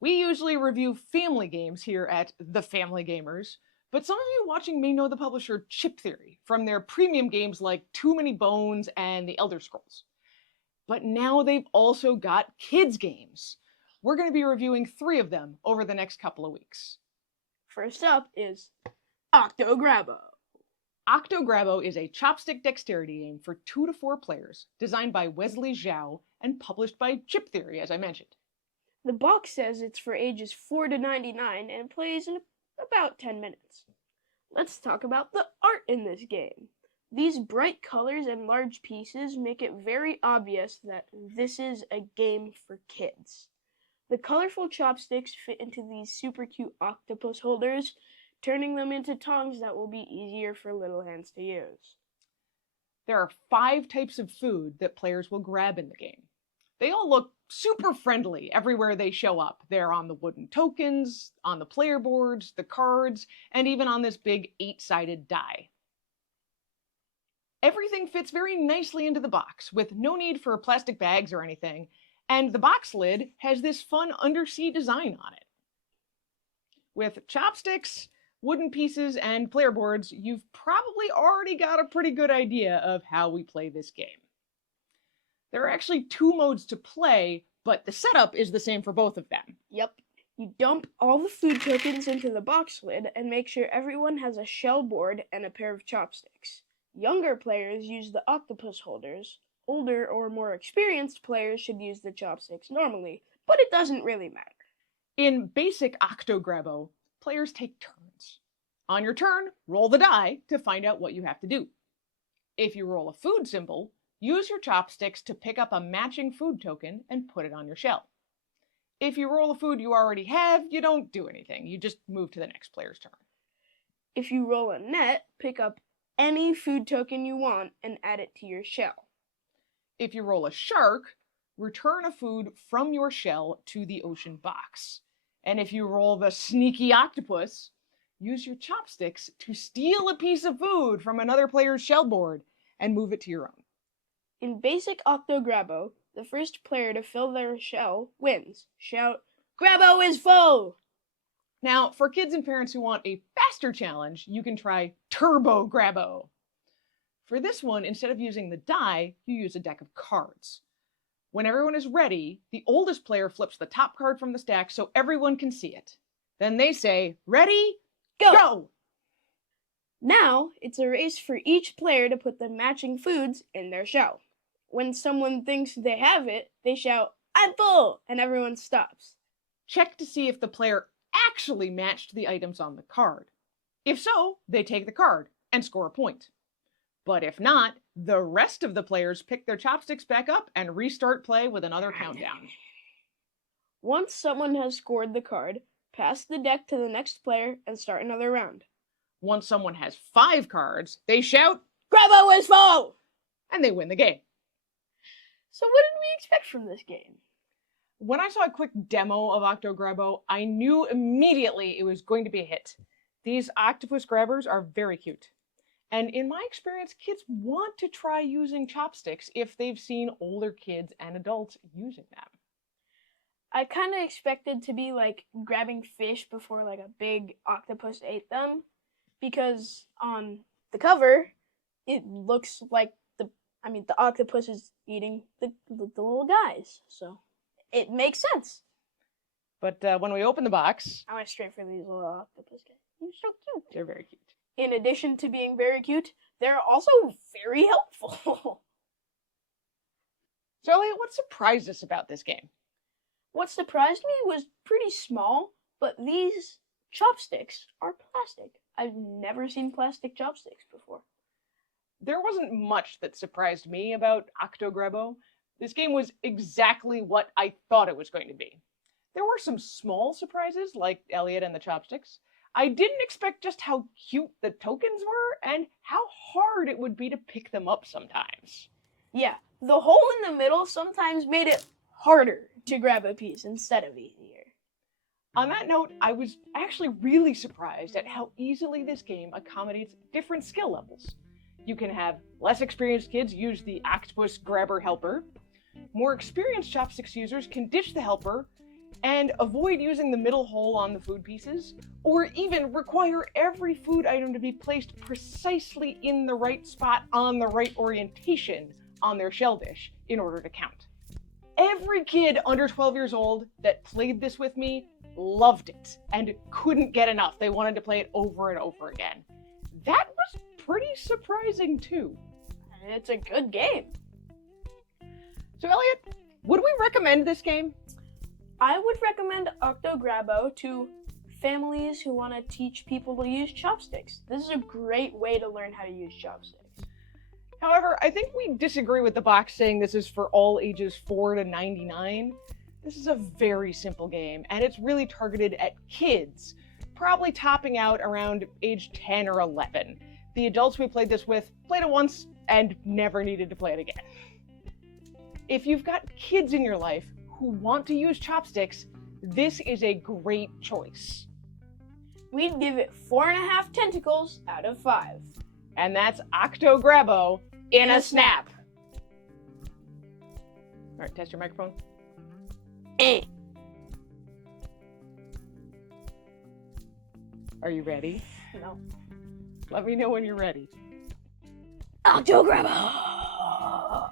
We usually review family games here at The Family Gamers, but some of you watching may know the publisher Chip Theory from their premium games like Too Many Bones and The Elder Scrolls. But now they've also got kids games. We're going to be reviewing 3 of them over the next couple of weeks. First up is Octo Grabbo. Octo Grabbo is a chopstick dexterity game for 2 to 4 players, designed by Wesley Zhao and published by Chip Theory, as I mentioned. The box says it's for ages 4 to 99 and plays in about 10 minutes. Let's talk about the art in this game. These bright colors and large pieces make it very obvious that this is a game for kids. The colorful chopsticks fit into these super cute octopus holders, turning them into tongs that will be easier for little hands to use. There are 5 types of food that players will grab in the game. They all look super friendly everywhere they show up. They're on the wooden tokens, on the player boards, the cards, and even on this big 8-sided die. Everything fits very nicely into the box, with no need for plastic bags or anything, and the box lid has this fun undersea design on it. With chopsticks, wooden pieces, and player boards, you've probably already got a pretty good idea of how we play this game. There are actually 2 modes to play, but the setup is the same for both of them. Yep. You dump all the food tokens into the box lid and make sure everyone has a shell board and a pair of chopsticks. Younger players use the octopus holders. Older or more experienced players should use the chopsticks normally, but it doesn't really matter. In basic Octo Grabbo, players take turns. On your turn, roll the die to find out what you have to do. If you roll a food symbol, use your chopsticks to pick up a matching food token and put it on your shell. If you roll a food you already have, you don't do anything. You just move to the next player's turn. If you roll a net, pick up any food token you want and add it to your shell. If you roll a shark, return a food from your shell to the ocean box. And if you roll the sneaky octopus, use your chopsticks to steal a piece of food from another player's shell board and move it to your own. In basic Octo Grabbo, the first player to fill their shell wins. Shout, "Grabbo is full!" Now, for kids and parents who want a faster challenge, you can try Turbo Grabbo. For this one, instead of using the die, you use a deck of cards. When everyone is ready, the oldest player flips the top card from the stack so everyone can see it. Then they say, "Ready? Go!" Now, it's a race for each player to put the matching foods in their shell. When someone thinks they have it, they shout, "I'm full!" and everyone stops. Check to see if the player actually matched the items on the card. If so, they take the card and score a point. But if not, the rest of the players pick their chopsticks back up and restart play with another countdown. Once someone has scored the card, pass the deck to the next player and start another round. Once someone has 5 cards, they shout, "Grabbo is full!" and they win the game. So what did we expect from this game? When I saw a quick demo of Octo Grabbo, I knew immediately it was going to be a hit. These octopus grabbers are very cute. And in my experience, kids want to try using chopsticks if they've seen older kids and adults using them. I kind of expected to be like grabbing fish before like a big octopus ate them, because on the cover, it looks like the octopus is eating the little guys, so it makes sense. But when we open the box, I went straight for these little octopus guys. They're so cute. they're very cute. In addition to being very cute, they're also very helpful. So, Elliot, what surprised us about this game? What surprised me was pretty small, but these chopsticks are plastic. I've never seen plastic chopsticks before. There wasn't much that surprised me about Octo Grabbo. This game was exactly what I thought it was going to be. There were some small surprises, like Elliot and the chopsticks. I didn't expect just how cute the tokens were and how hard it would be to pick them up sometimes. Yeah, the hole in the middle sometimes made it harder to grab a piece instead of easier. On that note, I was actually really surprised at how easily this game accommodates different skill levels. You can have less experienced kids use the octopus grabber helper. More experienced chopsticks users can ditch the helper and avoid using the middle hole on the food pieces, or even require every food item to be placed precisely in the right spot on the right orientation on their shell dish in order to count. Every kid under 12 years old that played this with me loved it and couldn't get enough. They wanted to play it over and over again. That was pretty surprising too. It's a good game. So Elliot, would we recommend this game? I would recommend Octo Grabbo to families who want to teach people to use chopsticks. This is a great way to learn how to use chopsticks. However, I think we disagree with the box saying this is for all ages 4 to 99. This is a very simple game, and it's really targeted at kids, probably topping out around age 10 or 11. The adults we played this with played it once and never needed to play it again. If you've got kids in your life who want to use chopsticks, this is a great choice. We'd give it 4.5 tentacles out of 5. And that's Octo Grabbo in a snap. All right, test your microphone. Are you ready? No. Let me know when you're ready. Octo Grabbo!